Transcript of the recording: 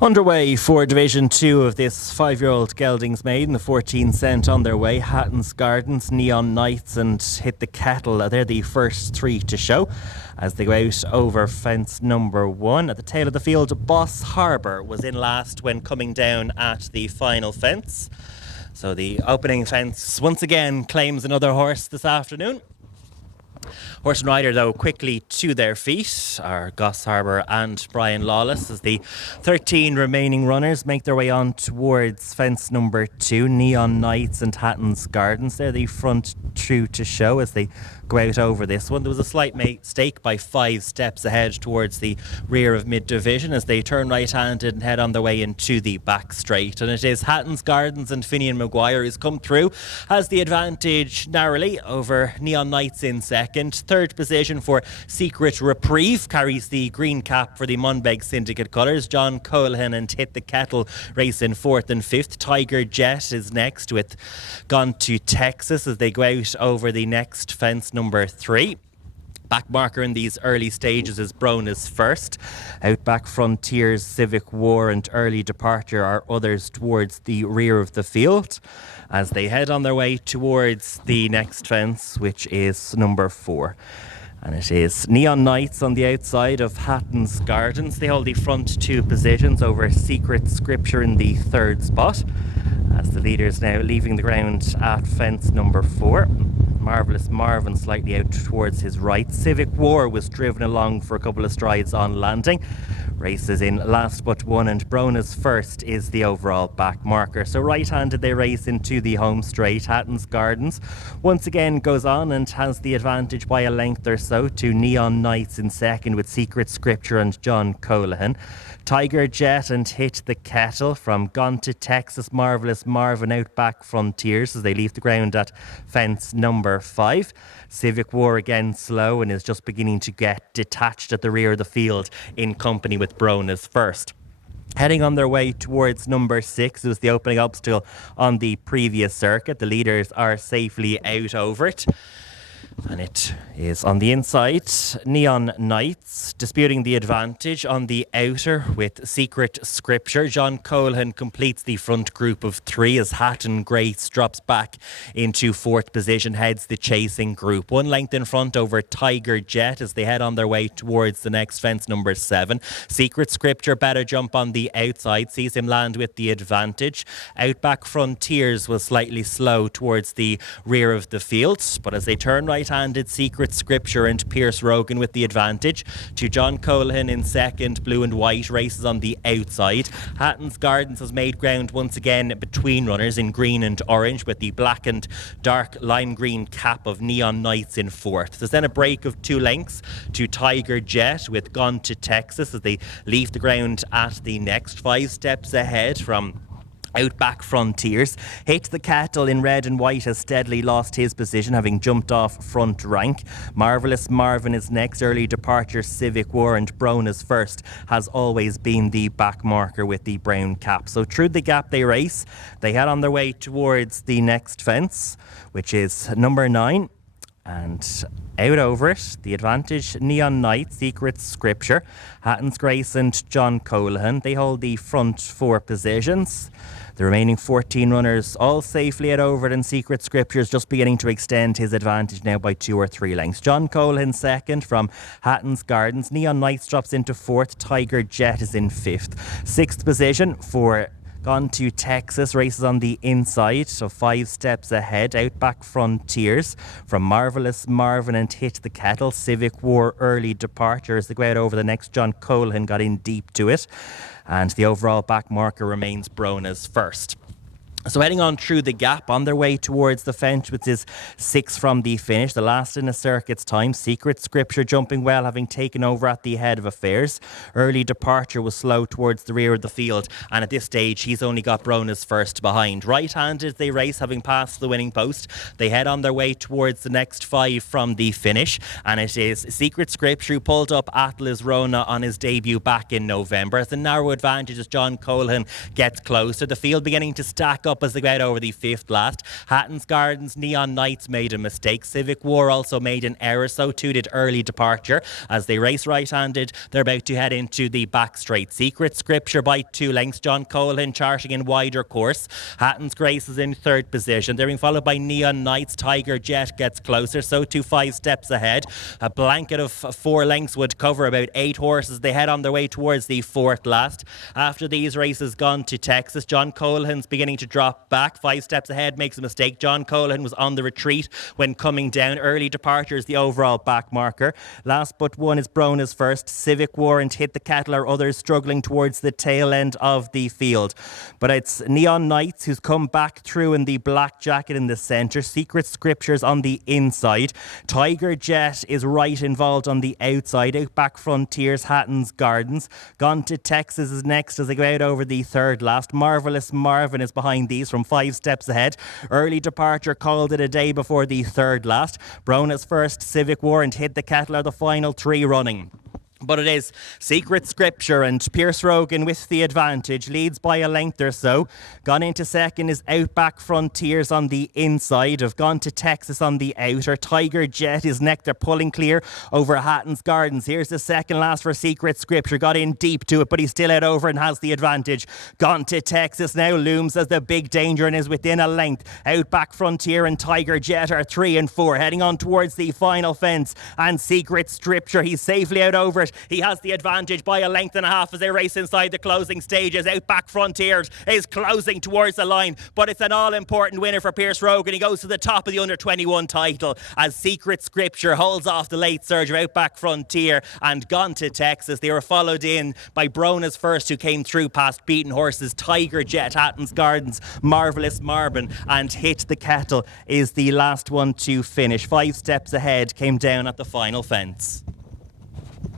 Underway for Division 2 of this 5-year-old Geldings Maiden, the 14 sent on their way. Hatton's Gardens, Neon Nights and Hit the Kettle. They're the first three to show as they go out over fence number 1. At the tail of the field, Boss Harbour was in last when coming down at the final fence. So the opening fence once again claims another horse this afternoon. Horse and rider, though, quickly to their feet are Goss Harbour and Brian Lawless as the 13 remaining runners make their way on towards fence number 2. Neon Nights and Hatton's Gardens, they're the front two to show as they go out over this one. There was a slight mistake by 5 steps ahead towards the rear of mid-division as they turn right-handed and head on their way into the back straight. And it is Hatton's Gardens and Finian Maguire who's come through, has the advantage narrowly over Neon Nights in second. Third position for Secret Reprieve carries the green cap for the Monbeg Syndicate colours. John Colehan and Hit the Kettle race in 4th and 5th. Tiger Jet is next with Gone to Texas as they go out over the next fence number 3. Back marker in these early stages is Brona's First. Outback Frontiers, Civic War and Early Departure are others towards the rear of the field as they head on their way towards the next fence, which is number 4. And it is Neon Nights on the outside of Hatton's Gardens. They hold the front 2 positions over Secret Scripture in the 3rd spot as the leaders now leaving the ground at fence number 4. Marvellous Marvin slightly out towards his right. Civic War was driven along for a couple of strides on landing. Races in last but one, and Brona's First is the overall back marker. So right-handed they race into the home straight. Hatton's Gardens once again goes on and has the advantage by a length or so to Neon Nights in second with Secret Scripture and John Colehan. Tiger Jet and Hit the Kettle from Gone to Texas, Marvellous Marvin Outback Frontiers as they leave the ground at fence number 5. Civic War again slow and is just beginning to get detached at the rear of the field in company with Brona's First. Heading on their way towards number 6 was the opening obstacle on the previous circuit. The leaders are safely out over it. And it is on the inside, Neon Nights disputing the advantage on the outer with Secret Scripture. John Colehan completes the front group of 3 as Hatton Grace drops back into 4th position, heads the chasing group. 1 length in front over Tiger Jet as they head on their way towards the next fence, number 7. Secret Scripture, better jump on the outside, sees him land with the advantage. Outback Frontiers was slightly slow towards the rear of the field, but as they turn right-handed, Secret Scripture and Pierce Rogan with the advantage to John Colehan in second. Blue and White races on the outside. Hatton's Gardens has made ground once again between runners in green and orange with the black and dark lime green cap of Neon Nights in 4th. There's then a break of 2 lengths to Tiger Jet with Gone to Texas as they leave the ground at the next. 5 steps ahead from Outback Frontiers. Hit the Kettle in red and white has steadily lost his position, having jumped off front rank. Marvellous Marvin is next. Early Departure, Civic War and Brona's First has always been the back marker with the brown cap. So through the gap they race. They head on their way towards the next fence, which is number 9. And out over it, the advantage, Neon Night, Secret Scripture, Hatton's Grace and John Colehan. They hold the front 4 positions. The remaining 14 runners all safely out over it, and Secret Scripture is just beginning to extend his advantage now by 2 or 3 lengths. John Colehan second from Hatton's Gardens. Neon Nights drops into 4th. Tiger Jet is in 5th. 6th position for Gone to Texas, races on the inside, so 5 steps ahead. Outback Frontiers from Marvellous Marvin and Hit the Kettle. Civic War, Early Departure as they go out over the next. John Colehan got in deep to it, and the overall back marker remains Brona's First. So heading on through the gap, on their way towards the fence, which is 6 from the finish, the last in a circuit's time. Secret Scripture jumping well, having taken over at the head of affairs. Early Departure was slow towards the rear of the field, and at this stage he's only got Brona's First behind. Right-handed they race, having passed the winning post. They head on their way towards the next 5 from the finish, and it is Secret Scripture who pulled up Atlas Rona on his debut back in November. As the narrow advantage as John Colehan gets closer, the field beginning to stack up up as they go out over the 5th last. Hatton's Gardens, Neon Knights made a mistake. Civic War also made an error, so too did Early Departure. As they race right-handed, they're about to head into the back straight. Secret Scripture by 2 lengths. John Colan charging in wider course. Hatton's Grace is in 3rd position. They're being followed by Neon Knights. Tiger Jet gets closer, so too 5 steps ahead. A blanket of 4 lengths would cover about 8 horses. They head on their way towards the 4th last. After these races gone to Texas, John Colan's beginning to drop back. 5 steps ahead makes a mistake. John Colan was on the retreat when coming down. Early Departure is the overall back marker. Last but one is Brona's First. Civic War and Hit the Cattle are others struggling towards the tail end of the field. But it's Neon Knights who's come back through in the black jacket in the centre. Secret Scriptures on the inside. Tiger Jet is right involved on the outside. Outback Frontiers, Hatton's Gardens. Gone to Texas is next as they go out over the 3rd last. Marvellous Marvin is behind these from 5 steps ahead. Early Departure called it a day before the 3rd last. Brona's First, Civic War and Hit the Cattle are the final 3 running. But it is Secret Scripture and Pierce Rogan with the advantage, leads by a length or so. Gone into second is Outback Frontiers on the inside. Have gone to Texas on the outer. Tiger Jet is next. They're pulling clear over Hatton's Gardens. Here's the second last for Secret Scripture. Got in deep to it, but he's still out over and has the advantage. Gone to Texas now looms as the big danger and is within a length. Outback Frontier and Tiger Jet are 3 and 4, heading on towards the final fence. And Secret Scripture, he's safely out over it. He has the advantage by a length and a half as they race inside the closing stages. Outback Frontiers is closing towards the line, but it's an all-important winner for Pierce Rogan. He goes to the top of the under-21 title as Secret Scripture holds off the late surge of Outback Frontier and Gone to Texas. They were followed in by Brona's First, who came through past beaten horses. Tiger Jet, Hatton's Gardens, Marvellous Marvin and Hit the Cattle is the last one to finish. 5 steps ahead, came down at the final fence.